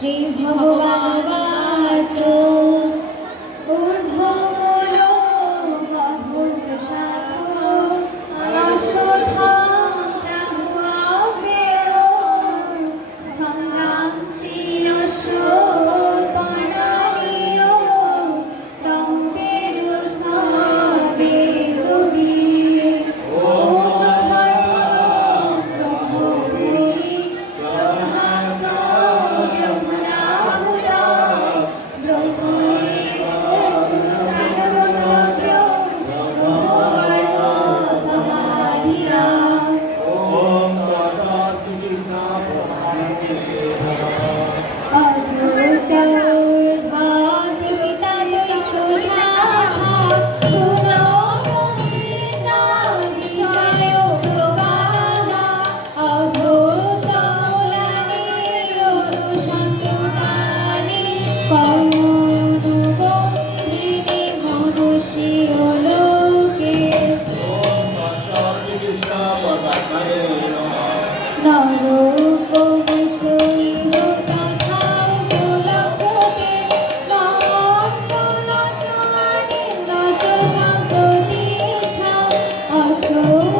幸福万万万。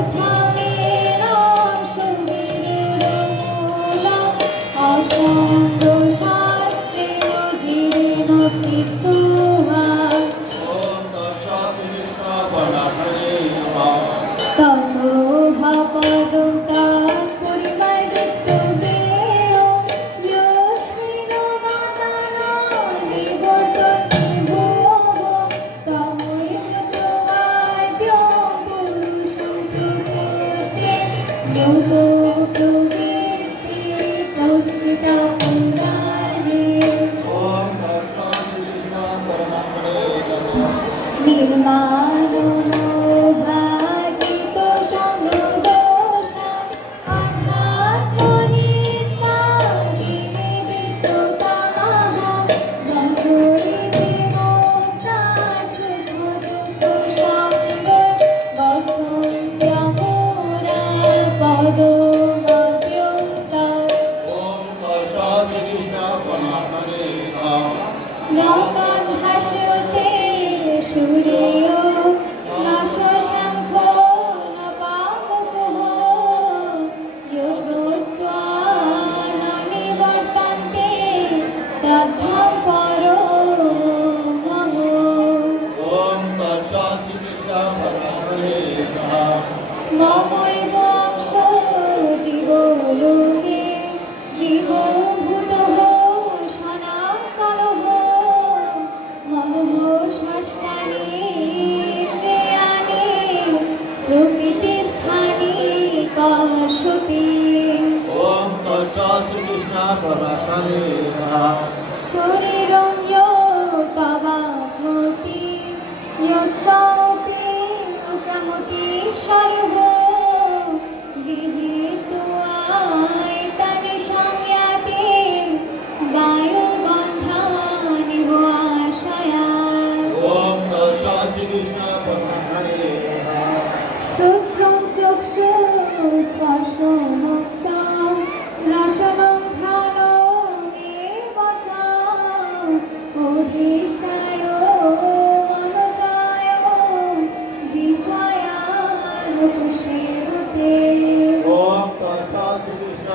Lord. নৌকা ভাসতে कृष्ण प्रभाकरेण शरीरं यो तव मुक्ति यच्छति प्रमुति सर्व विहित्वायतन संयते वायुगन्धानि वो आशया ॐ कृष्ण प्रभाकरेण श्रुत्रं चक्षुस्पर्शो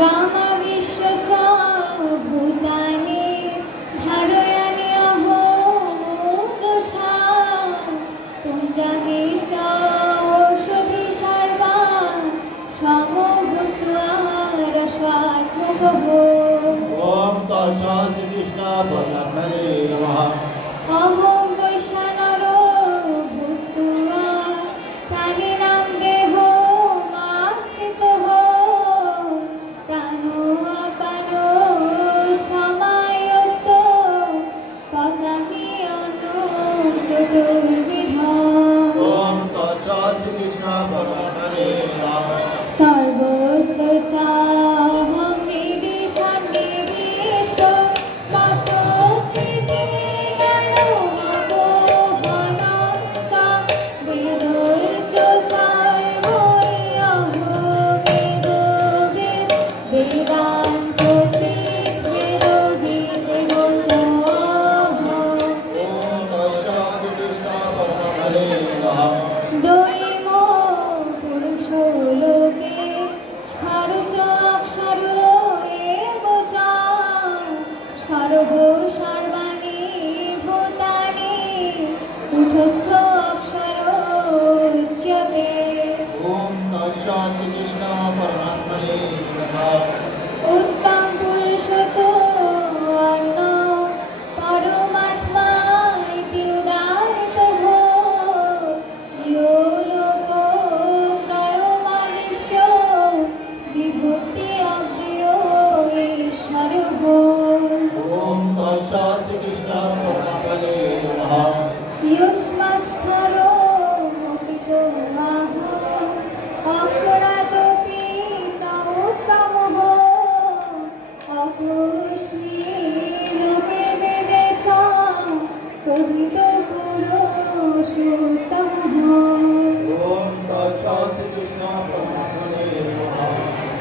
গামা বিশ্ব ভূতানে ধারয়ানি অভোষা পুঞ্জাবি চৌষধি সর্বা সমভূত রসাত্মক ওম তৎসা শ্রীকৃষ্ণ বলা করে নমঃ। অভো कण्ठस्थोऽक्षरोच्यते ॐ तस्याचिकृष्णपरमात्मने नमः